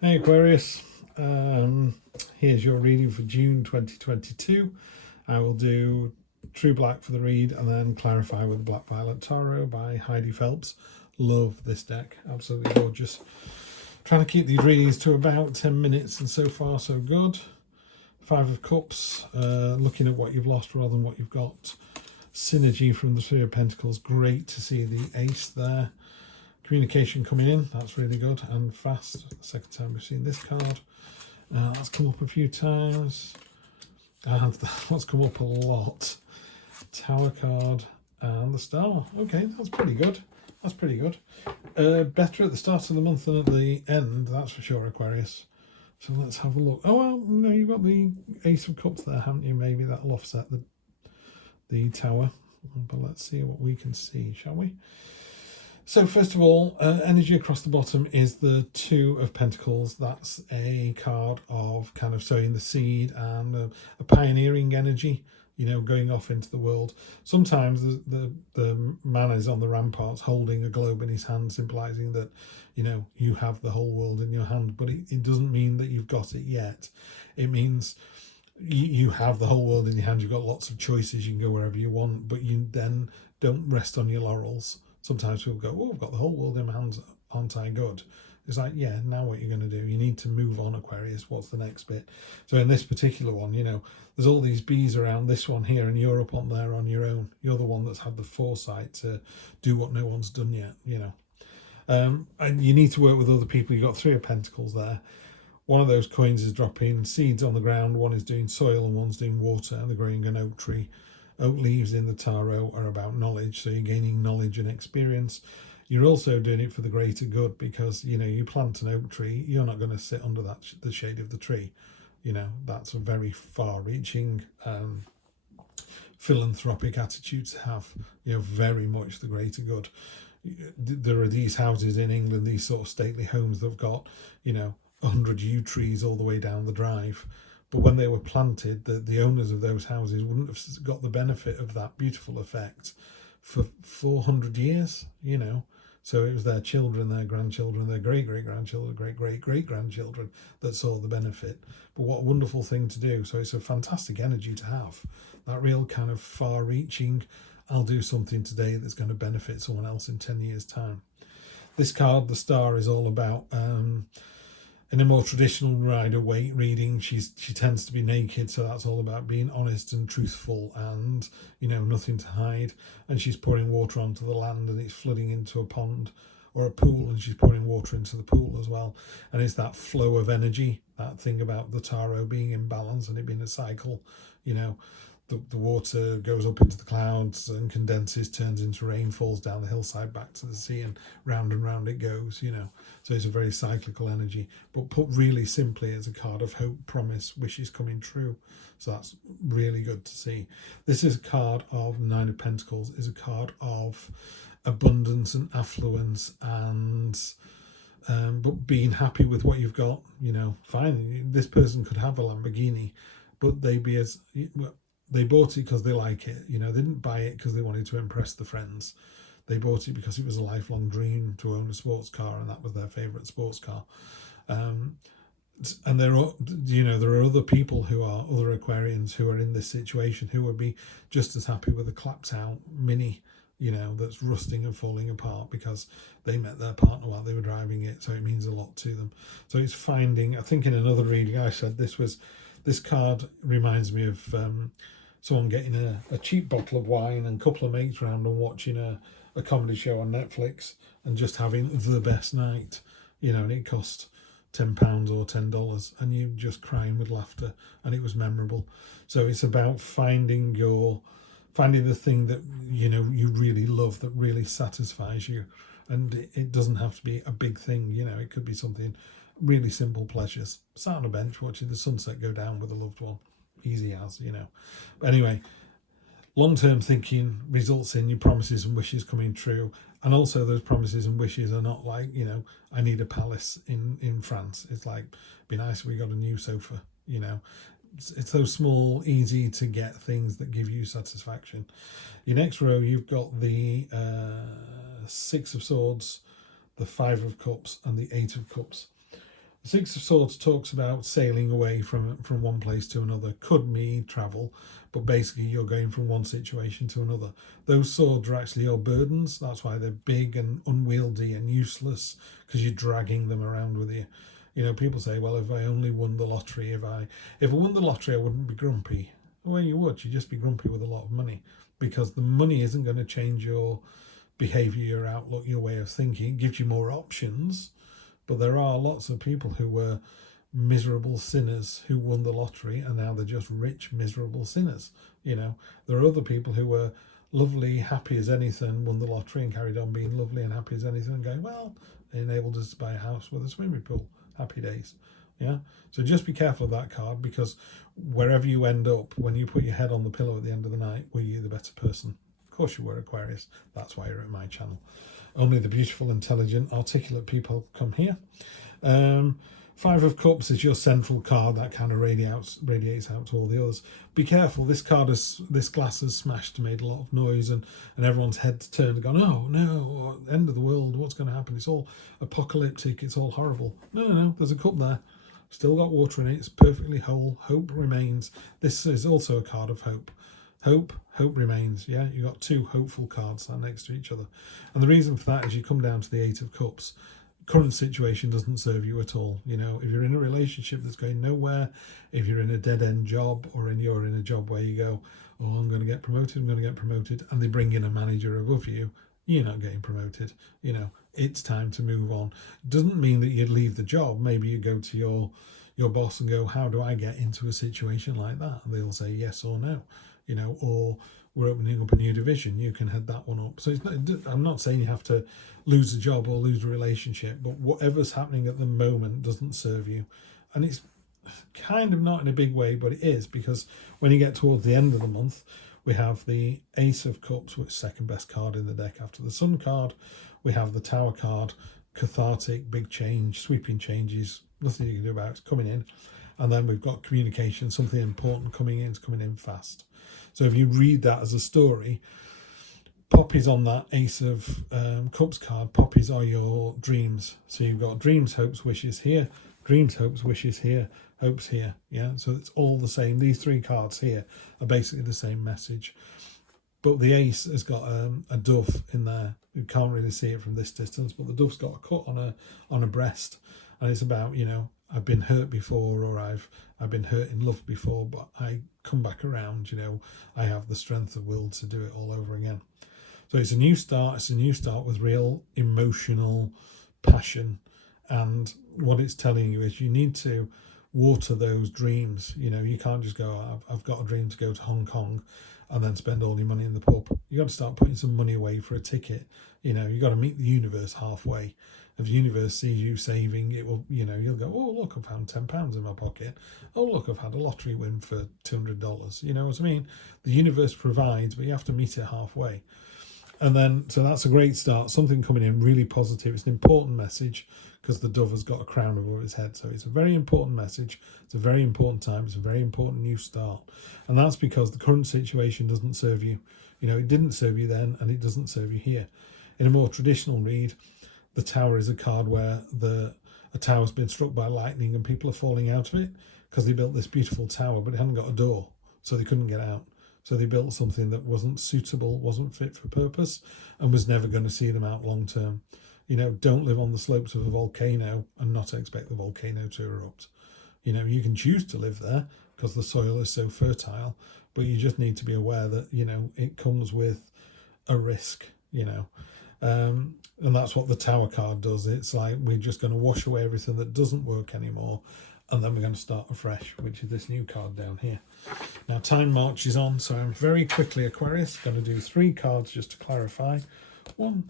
Hey Aquarius, here's your reading for June 2022. I will do True Black for the read and then clarify with Black Violet Tarot by Heidi Phelps. Love this deck, absolutely gorgeous. Trying to keep these readings to about 10 minutes and so far so good. Five of Cups, looking at what you've lost rather than what you've got. Synergy from the Three of Pentacles, great to see the ace there. Communication coming in, that's really good and fast. Second time we've seen this card. That's come up a few times and that's come up a lot. Tower card and the star. Okay, that's pretty good. That's pretty good. Better at the start of the month than at the end, that's for sure, Aquarius. So let's have a look. Oh, well, no, you've got the Ace of Cups there, haven't you? Maybe that'll offset the tower. But let's see what we can see, shall we? So first of all, energy across the bottom is the Two of Pentacles. That's a card of kind of sowing the seed and a pioneering energy, you know, going off into the world. Sometimes the man is on the ramparts holding a globe in his hand, symbolizing that, you know, you have the whole world in your hand. But it doesn't mean that you've got it yet. It means you have the whole world in your hand. You've got lots of choices. You can go wherever you want, but you then don't rest on your laurels. Sometimes people go, oh, I've got the whole world in my hands, aren't I good? It's like, yeah, now what you're going to do? You need to move on, Aquarius. What's the next bit? So in this particular one, you know, there's all these bees around this one here, and you're up on there on your own. You're the one that's had the foresight to do what no one's done yet, you know. And you need to work with other people. You've got Three of Pentacles there. One of those coins is dropping seeds on the ground, one is doing soil and one's doing water, and they're growing an oak tree. Oak leaves in the tarot are about knowledge, so you're gaining knowledge and experience. You're also doing it for the greater good because, you know, you plant an oak tree, you're not going to sit under the shade of the tree. You know, that's a very far-reaching philanthropic attitude to have, you know, very much the greater good. There are these houses in England, these sort of stately homes that have got, you know, 100 yew trees all the way down the drive. But when they were planted, the owners of those houses wouldn't have got the benefit of that beautiful effect for 400 years, you know. So it was their children, their grandchildren, their great-great-grandchildren, great-great-great-grandchildren that saw the benefit. But what a wonderful thing to do. So it's a fantastic energy to have. That real kind of far-reaching, I'll do something today that's going to benefit someone else in 10 years' time. This card, the star, is all about... in a more traditional Rider-Waite reading, she tends to be naked, so that's all about being honest and truthful and, you know, nothing to hide. And she's pouring water onto the land and it's flooding into a pond or a pool, and she's pouring water into the pool as well. And it's that flow of energy, that thing about the tarot being in balance and it being a cycle, you know. The water goes up into the clouds and condenses, turns into rain, falls down the hillside back to the sea, and round it goes, you know. So it's a very cyclical energy. But put really simply, it's a card of hope, promise, wishes coming true. So that's really good to see. This is a card of Nine of Pentacles, is a card of abundance and affluence and but being happy with what you've got, you know. Fine, this person could have a Lamborghini, but they bought it because they like it. You know, they didn't buy it because they wanted to impress the friends. They bought it because it was a lifelong dream to own a sports car, and that was their favourite sports car. And there are, you know, there are other people who are other Aquarians who are in this situation who would be just as happy with a clapped out Mini, you know, that's rusting and falling apart because they met their partner while they were driving it. So it means a lot to them. So it's finding, I think in another reading I said this card reminds me of someone getting a cheap bottle of wine and a couple of mates around and watching a comedy show on Netflix and just having the best night, you know, and it cost £10 or $10 and you're just crying with laughter and it was memorable. So it's about finding the thing that, you know, you really love, that really satisfies you. And it doesn't have to be a big thing, you know, it could be something really simple pleasures. Sat on a bench watching the sunset go down with a loved one. Easy as, you know. But anyway, long-term thinking results in your promises and wishes coming true. And also those promises and wishes are not like, you know, I need a palace in France. It's like, be nice if we got a new sofa, you know. It's those small, easy to get things that give you satisfaction. Your next row, you've got the Six of Swords, the Five of Cups and the Eight of Cups. Six of Swords talks about sailing away from one place to another. Could mean travel, but basically you're going from one situation to another. Those swords are actually your burdens. That's why they're big and unwieldy and useless, because you're dragging them around with you. You know, people say, well, if I only won the lottery, if I won the lottery, I wouldn't be grumpy. Well, you would. You'd just be grumpy with a lot of money, because the money isn't going to change your behaviour, your outlook, your way of thinking. It gives you more options. But there are lots of people who were miserable sinners who won the lottery, and now they're just rich, miserable sinners. You know, there are other people who were lovely, happy as anything, won the lottery and carried on being lovely and happy as anything, and going, well, it enabled us to buy a house with a swimming pool. Happy days. Yeah. So just be careful of that card, because wherever you end up, when you put your head on the pillow at the end of the night, were you the better person? Of course you were, Aquarius. That's why you're at my channel. Only the beautiful, intelligent, articulate people come here. Five of Cups is your central card that kind of radiates out to all the others. Be careful. This glass has smashed, made a lot of noise, and everyone's head's turned and gone, oh no, end of the world, what's going to happen? It's all apocalyptic, it's all horrible. No, there's a cup there. Still got water in it, it's perfectly whole. Hope remains. This is also a card of hope. Hope remains. Yeah, you got two hopeful cards that next to each other. And the reason for that is you come down to the Eight of Cups. Current situation doesn't serve you at all. You know, if you're in a relationship that's going nowhere, if you're in a dead-end job, or you're in a job where you go, oh, I'm going to get promoted, and they bring in a manager above you, you're not getting promoted. You know, it's time to move on. Doesn't mean that you'd leave the job. Maybe you go to your boss and go, how do I get into a situation like that? And they'll say yes or no. You know, or we're opening up a new division, you can head that one up. So I'm not saying you have to lose a job or lose a relationship, but whatever's happening at the moment doesn't serve you. And it's kind of not in a big way, but it is, because when you get towards the end of the month, we have the Ace of Cups, which is second best card in the deck after the Sun card. We have the Tower card, cathartic, big change, sweeping changes, nothing you can do about it, it's coming in. And then we've got communication, something important coming in, it's coming in fast. So if you read that as a story, poppies on that Ace of Cups card, poppies are your dreams. So you've got dreams, hopes, wishes here, dreams, hopes, wishes here, hopes here. Yeah, so it's all the same. These three cards here are basically the same message. But the Ace has got a dove in there. You can't really see it from this distance, but the dove's got a cut on a breast, and it's about, you know, I've been hurt before, or I've been hurt in love before, but I come back around, you know, I have the strength of will to do it all over again. So it's a new start. It's a new start with real emotional passion. And what it's telling you is you need to water those dreams. You know, you can't just go, I've got a dream to go to Hong Kong and then spend all your money in the pub. You got to start putting some money away for a ticket. You know, you got to meet the universe halfway. If the universe sees you saving, it will, you know, you'll go, oh, look, I've found £10 in my pocket. Oh, look, I've had a lottery win for $200. You know what I mean? The universe provides, but you have to meet it halfway. And then, so that's a great start. Something coming in really positive. It's an important message, because the dove has got a crown above its head. So it's a very important message. It's a very important time. It's a very important new start. And that's because the current situation doesn't serve you. You know, it didn't serve you then, and it doesn't serve you here. In a more traditional read, the Tower is a card where a tower's been struck by lightning and people are falling out of it because they built this beautiful tower, but it hadn't got a door, so they couldn't get out. So they built something that wasn't suitable, wasn't fit for purpose, and was never going to see them out long term. You know, don't live on the slopes of a volcano and not expect the volcano to erupt. You know, you can choose to live there because the soil is so fertile, but you just need to be aware that, you know, it comes with a risk, you know. And that's what the Tower card does. It's like, we're just going to wash away everything that doesn't work anymore, and then we're going to start afresh, which is this new card down here. Now, time marches on, so I'm very quickly, Aquarius, going to do 3 cards just to clarify. 1,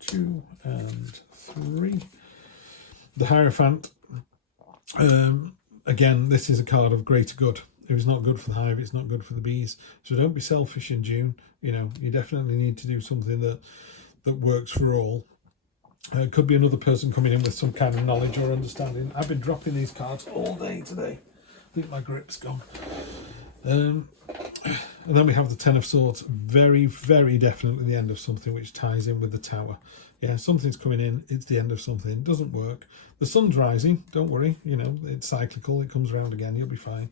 2, and 3. The Hierophant. Again, this is a card of greater good. If it's not good for the hive, it's not good for the bees. So don't be selfish in June. You know, you definitely need to do something that works for all. It could be another person coming in with some kind of knowledge or understanding. I've been dropping these cards all day today. I think my grip's gone. And then we have the Ten of Swords, very, very definitely the end of something, which ties in with the Tower. Yeah, something's coming in, it's the end of something, it doesn't work. The sun's rising, don't worry, you know, it's cyclical, it comes around again, you'll be fine.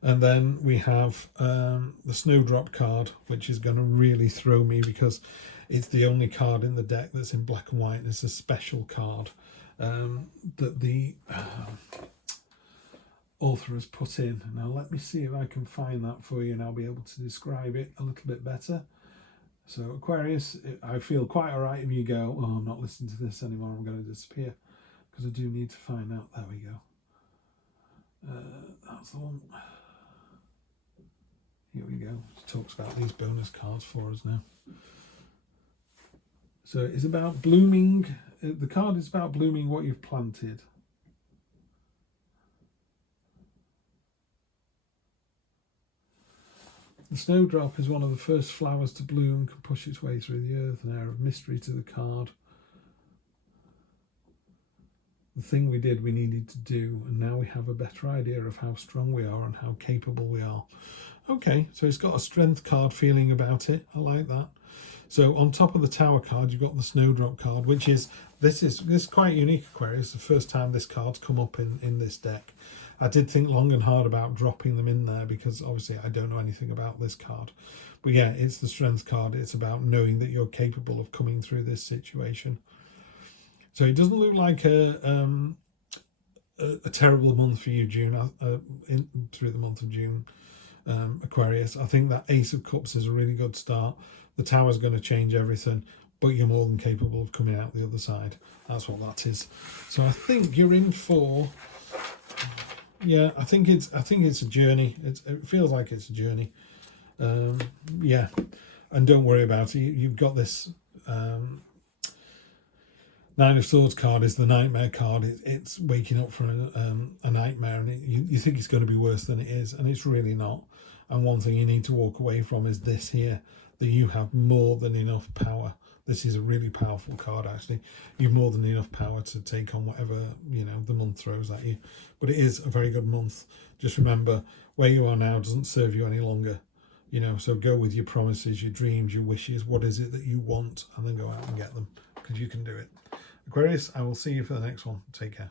And then we have the Snowdrop card, which is going to really throw me because it's the only card in the deck that's in black and white, and it's a special card that the author has put in. Now let me see if I can find that for you and I'll be able to describe it a little bit better. So Aquarius, I feel quite alright if you go, oh, I'm not listening to this anymore, I'm going to disappear, because I do need to find out. There we go. That's the one. Here we go. It talks about these bonus cards for us now. So it's about blooming. The card is about blooming what you've planted. The snowdrop is one of the first flowers to bloom, can push its way through the earth, an air of mystery to the card. The thing we did, we needed to do, and now we have a better idea of how strong we are and how capable we are. Okay, so it's got a strength card feeling about it. I like that. So on top of the Tower card, you've got the Snowdrop card, which is, this is quite unique, Aquarius. The first time this card's come up in this deck. I did think long and hard about dropping them in there because obviously I don't know anything about this card. But yeah, it's the strength card. It's about knowing that you're capable of coming through this situation. So it doesn't look like a terrible month for you, June, through the month of June, Aquarius. I think that Ace of Cups is a really good start. The Tower's going to change everything, but you're more than capable of coming out the other side. That's what that is. So I think you're in for... Yeah, I think it's a journey. It feels like it's a journey. Yeah, and don't worry about it. You've got this Nine of Swords card is the nightmare card. It's waking up from a nightmare, and you think it's going to be worse than it is, and it's really not. And one thing you need to walk away from is this here, that you have more than enough power. This is a really powerful card, actually. You've more than enough power to take on whatever, you know, the month throws at you. But it is a very good month. Just remember, where you are now doesn't serve you any longer. You know, so go with your promises, your dreams, your wishes. What is it that you want? And then go out and get them, because you can do it. Aquarius, I will see you for the next one. Take care.